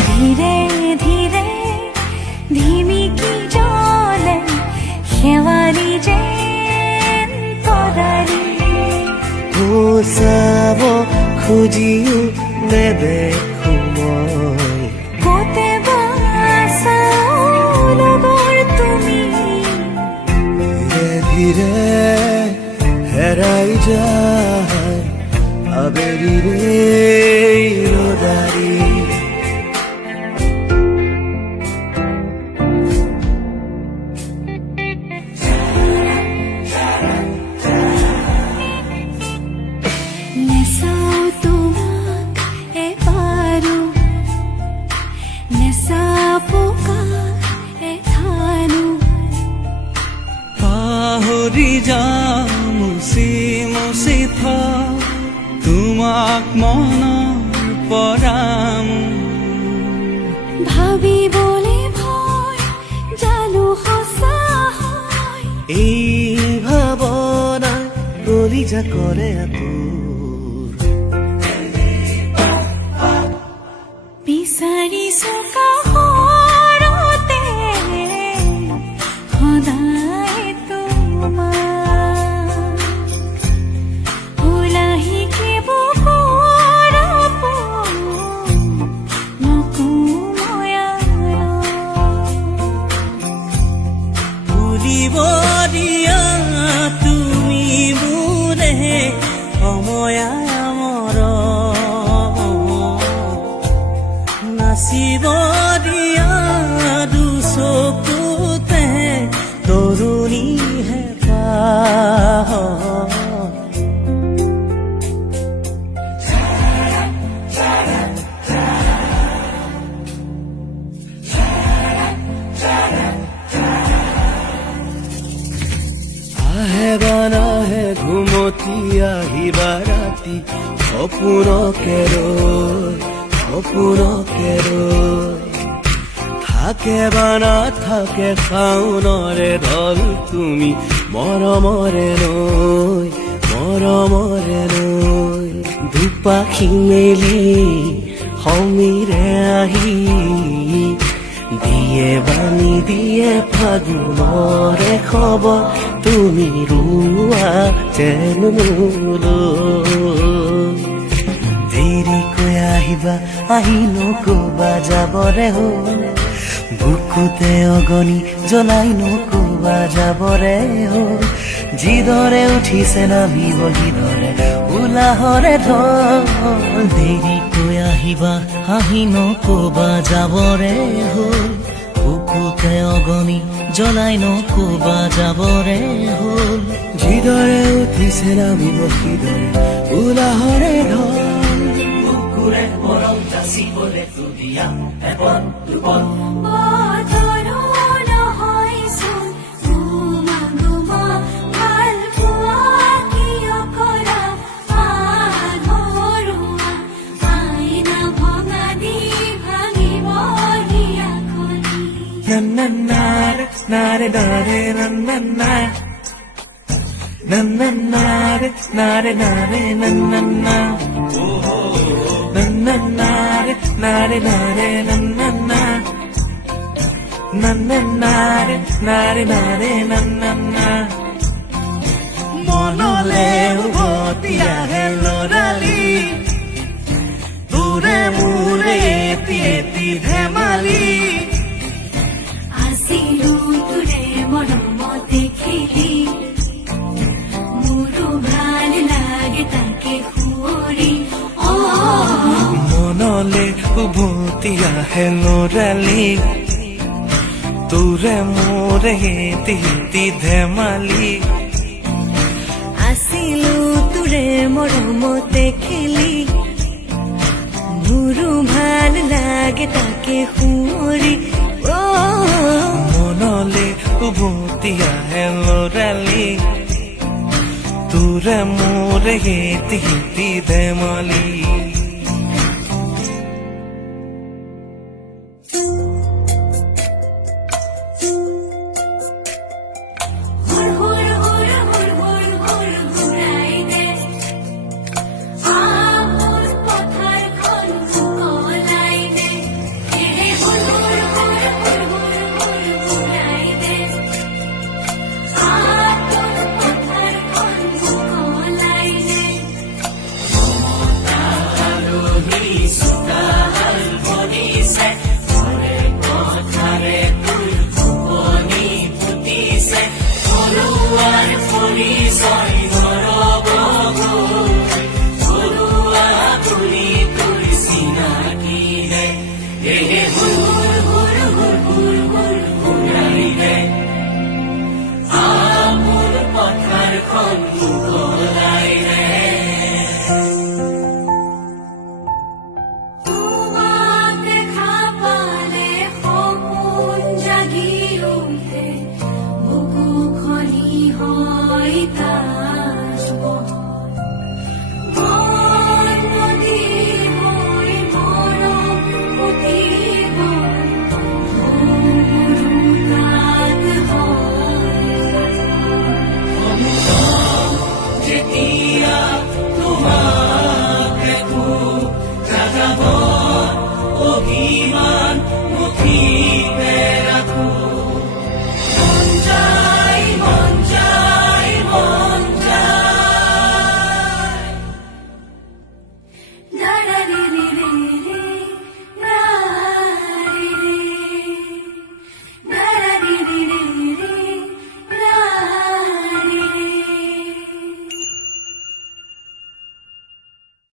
ধীৰে ধীৰে ধিমিকি জলে শেৱালি যেন তৰালি চাব খুজিও নেদেখো মই কতে বাচাও লগৰ তুমি ধীৰে ধীৰে হেৰাই যায় আবেলিৰে ৰদাৰি নেচাও তোমাক এবাৰো নেচাপো কাষ এঠানো পাহৰি যাওঁ মুচি মুচি তোমাক মনৰ পৰাম ভাবিবলে ভয় জানো সঁচা হয় এই ভাৱনা কলিজা কৰে আতুৰ বিচাৰিছো কাষৰতে সদায় তোমাক ওলাহিকে বুকুৰ আপোন নকো মই আৰু ফুৰিব দিয়া তুমি মোৰে সময় নাচিব দিয়া দুচকুতে তৰুণী হেঁপাহ আহে বা নাহে ঘুমতি আহিবা ৰাতি সপোনকে ৰৈ থাকে বা নাথাকে শাওনৰে ঢল তুমি মৰমৰে নৈ দুপাখি মেলি সমীৰে আহি দিয়ে বানি দিয়ে ফাগুনৰে খবৰ তুমি ৰুৱা যেন দেৰিকৈ আহিবা আহি নকবা যাবৰে হ'ল বুকুতে অগনি জ্বলাই নকবা যাবৰে হ'ল যিদৰে উঠিছে নামিব সিদৰে উলাহৰে ঢল দেৰিকৈ আহিবা আহি নকবা যাবৰে হ'ল বুকুতে অগনি জ্বলাই নকবা যাবৰে হ'ল যিদৰে উঠিছে নামিব সিদৰে উলাহৰে ঢল বুকুৰে মৰম যাচিবলে তুলিয়া এপন দুপন বতৰো নহয়চোন গুমা গুমা ভাল পোৱা কিয় কৰা আধৰুৱা আইনা ভঙা দি ভাঙিব হিয়াখনি নাৰে নাৰে নাৰে নাৰে নাৰে নাৰে নাৰে নাৰে নাৰে মনলে উভতি আহে লৰালি তোৰে মোৰে এটি ধেমালি আছিলো তোৰে মৰমতে খেলি মোৰো ভাল লাগে তাকে সুঁৱৰি মনলে উভতি আহে লৰালি তোৰে মোৰে এটি ধেমালি আছিলো তোৰে মৰমতে খেলি মোৰো ভাল লাগে তাকে সুঁৱৰি মনলে উভতি আহে লৰালি তোৰে মোৰে এটি ধেমালি হুৰ হুৰ হুৰ হুৰ হুৰ হুৰ সুখ